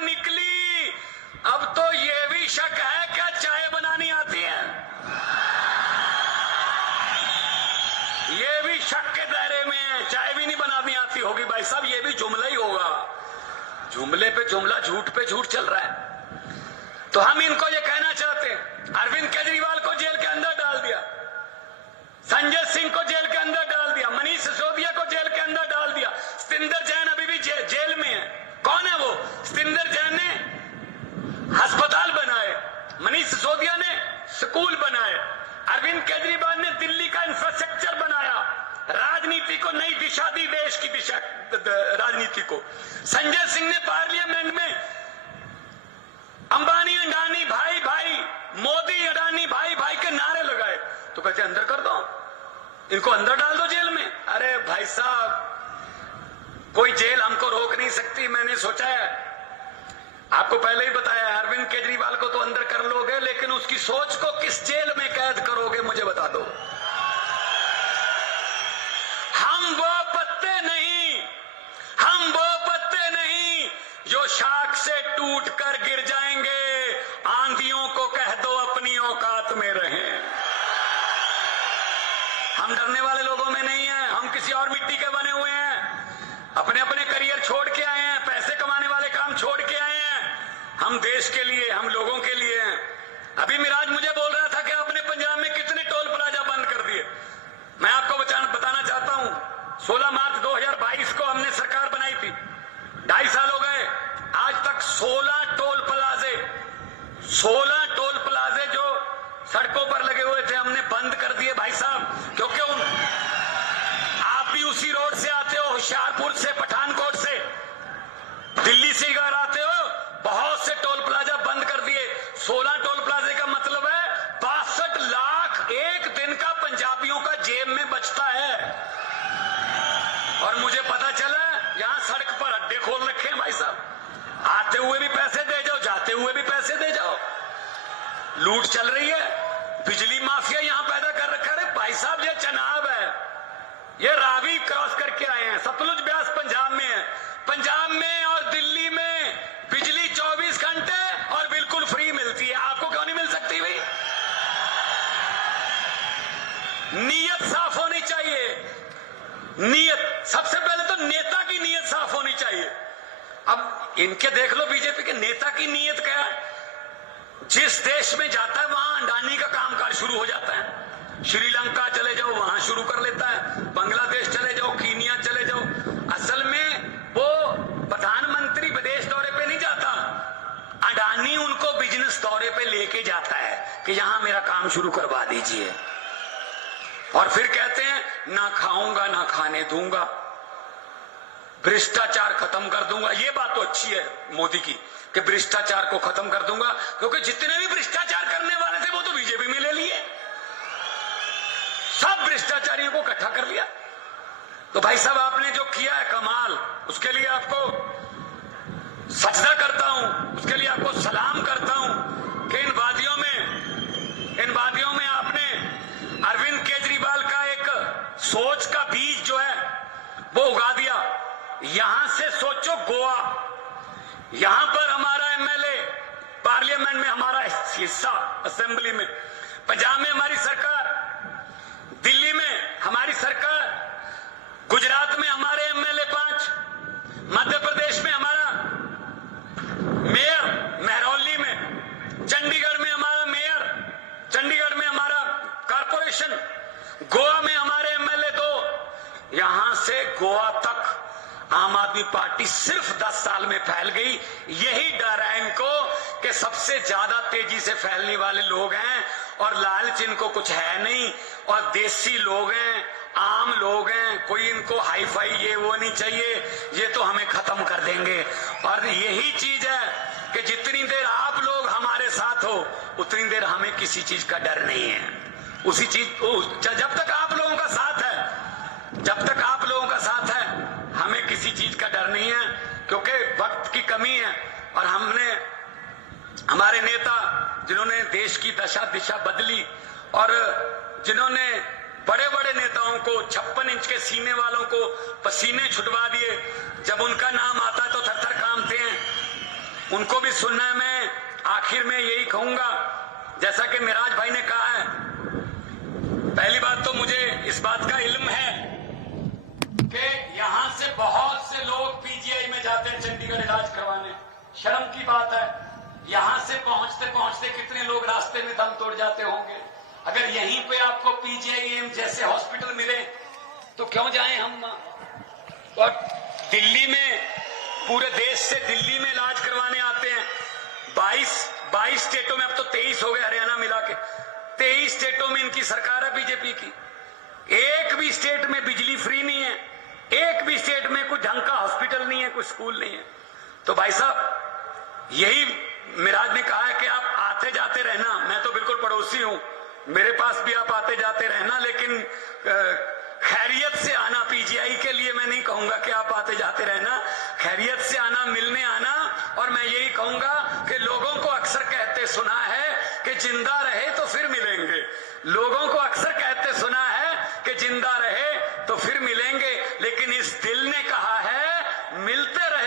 निकली। अब तो ये भी शक है क्या चाय बनानी आती है, ये भी शक के दायरे में है। चाय भी नहीं बनानी आती होगी भाई साहब, ये भी जुमला ही होगा। जुमले पे जुमला, झूठ पे झूठ चल रहा है। तो हम इनको ये कहना चाहते हैं, अरविंद केजरीवाल को जेल के अंदर डाल दिया, संजय सिंह को जेल के अंदर डाल दिया, मनीष सिसोदिया को जेल के अंदर डाल दिया, सतिंदर जैन अभी भी जेल में है। कौन है वो? सतिंदर जैन ने अस्पताल बनाए, मनीष सिसोदिया ने स्कूल बनाए, अरविंद केजरीवाल ने दिल्ली का इंफ्रास्ट्रक्चर बनाया, राजनीति को नई दिशा दी, देश की दिशा राजनीति को। संजय सिंह ने पार्लियामेंट में अंबानी अडानी भाई भाई, मोदी अडानी भाई भाई के नारे लगाए। तो कहते अंदर कर दो, इनको अंदर डाल दो जेल में। अरे भाई साहब, कोई जेल हमको रोक नहीं सकती। मैंने सोचा है, आपको पहले ही बताया, अरविंद केजरीवाल को तो अंदर कर लोगे, लेकिन उसकी सोच को किस जेल में कैद करोगे मुझे बता दो। हम वो पत्ते नहीं, हम वो पत्ते नहीं जो शाख से टूट कर गिर जाएंगे। आंधियों को कह दो अपनी औकात में रहें। हम डरने वाले लोगों में नहीं है, हम किसी और मिट्टी के बने हुए हैं, अपने अपने करियर छोड़ के आए हैं, पैसे कमाने वाले काम छोड़ के आए हैं। हम देश के लिए, हम लोगों के लिए हैं। अभी मिराज मुझे बोल रहा था कि आपने पंजाब में कितने टोल प्लाजा बंद कर दिए। मैं आपको बताना चाहता हूं, 16 मार्च 2022 को हमने सरकार बनाई थी, 2.5 साल हो गए, आज तक 16 टोल प्लाजे जो सड़कों पर लगे हुए थे हमने बंद कर दिए भाई साहब। क्योंकि आप भी उसी रोड से आते हो, होशियारपुर से, पठानकोट से, दिल्ली से अगर आते हो, बहुत से टोल प्लाजा बंद कर दिए। 16 टोल प्लाजे का मतलब है 62 लाख एक दिन का पंजाबियों का जेब में बचता है। और मुझे पता चला यहां सड़क पर अड्डे खोल रखे हैं भाई साहब, आते हुए भी पैसे दे जाओ, जाते हुए भी पैसे दे जाओ, लूट चल रही है। बिजली माफिया यहां पैदा कर रखा है भाई साहब। ये चनाब है, ये रावी क्रॉस करके आए हैं, सतलुज ब्यास पंजाब में है। पंजाब में और दिल्ली में बिजली 24 घंटे और बिल्कुल फ्री मिलती है, आपको क्यों नहीं मिल सकती भाई? नीयत साफ होनी चाहिए, नीयत सबसे पहले तो नेता की नीयत साफ होनी चाहिए। अब इनके देख लो, बीजेपी के नेता की नीयत क्या है? जिस देश में जाता है वहां अडानी का कामकाज शुरू हो जाता है। श्रीलंका चले जाओ, वहां शुरू कर लेता है, बांग्लादेश चले जाओ, कीनिया चले जाओ। असल में वो प्रधानमंत्री विदेश दौरे पे नहीं जाता, अडानी उनको बिजनेस दौरे पे लेके जाता है कि यहां मेरा काम शुरू करवा दीजिए। और फिर कहते हैं ना खाऊंगा ना खाने दूंगा, भ्रष्टाचार खत्म कर दूंगा। ये बात तो अच्छी है मोदी की कि भ्रष्टाचार को खत्म कर दूंगा, क्योंकि जितने भी भ्रष्टाचार करने वाले थे वो तो बीजेपी में ले लिए, सब भ्रष्टाचारियों को इकट्ठा कर लिया। तो भाई साहब, आपने जो किया है कमाल, उसके लिए आपको सजदा करता हूं, उसके लिए आपको सलाम करता हूं कि इन वादियों में आपने अरविंद केजरीवाल का एक सोच का बीज जो है वो उगा दिया। यहां से सोचो गोवा, यहां पर हमारा एमएलए पार्लियामेंट में हमारा हिस्सा असेंबली में, पंजाब में हमारी सरकार, दिल्ली में हमारी सरकार, गुजरात में हमारे एमएलए 5, मध्य प्रदेश में हमारा मेयर महरौली में, चंडीगढ़ में हमारा मेयर, चंडीगढ़ में हमारा कारपोरेशन, गोवा में हमारे एमएलए 2। यहां से गोवा तक आम आदमी पार्टी सिर्फ 10 साल में फैल गई। यही डर है इनको कि सबसे ज्यादा तेजी से फैलने वाले लोग हैं और लालच इनको कुछ है नहीं, और देसी लोग हैं, आम लोग हैं, कोई इनको हाई फाई ये वो नहीं चाहिए, ये तो हमें खत्म कर देंगे। और यही चीज है कि जितनी देर आप लोग हमारे साथ हो उतनी देर हमें किसी चीज का डर नहीं है। उसी चीज जब तक आप लोगों का साथ है, जब तक आप लोगों का साथ है, हमें किसी चीज का डर नहीं है, क्योंकि वक्त की कमी है। और हमने हमारे नेता जिन्होंने देश की दशा दिशा बदली और जिन्होंने बड़े बड़े नेताओं को 56 इंच के सीने वालों को पसीने छुटवा दिए, जब उनका नाम आता है तो थर थर कांपते हैं। उनको भी सुनना है। मैं आखिर में यही कहूंगा, जैसा कि मिराज भाई ने कहा है, पहली बात तो मुझे इस बात का इल्म है कि यहां से बहुत से लोग पीजीआई में जाते हैं चंडीगढ़ इलाज करवाने। शर्म की बात है, यहां से पहुंचते पहुंचते कितने लोग रास्ते में दम तोड़ जाते होंगे। अगर यहीं पे आपको पीजीआई एम्स जैसे हॉस्पिटल मिले तो क्यों जाएं हम। और दिल्ली में, पूरे देश से दिल्ली में इलाज करवाने आते हैं। 22 स्टेटों में, अब तो 23 हो गए हरियाणा मिला के, 23 स्टेटों में इनकी सरकार है बीजेपी की। एक भी स्टेट में बिजली फ्री नहीं है, एक भी स्टेट में कोई ढंग का हॉस्पिटल नहीं है, कोई स्कूल नहीं है। तो भाई साहब, यही मिराज ने कहा है कि आप आते जाते रहना। मैं तो बिल्कुल पड़ोसी हूं, मेरे पास भी आप आते जाते रहना, लेकिन खैरियत से आना। पीजीआई के लिए मैं नहीं कहूंगा कि आप आते जाते रहना, खैरियत से आना, मिलने आना। और मैं यही कहूंगा कि लोगों को अक्सर कहते सुना है कि जिंदा रहे तो फिर मिलेंगे। लोगों को अक्सर कहते सुना है कि जिंदा रहे तो फिर मिलेंगे, लेकिन इस दिल ने कहा है मिलते रहे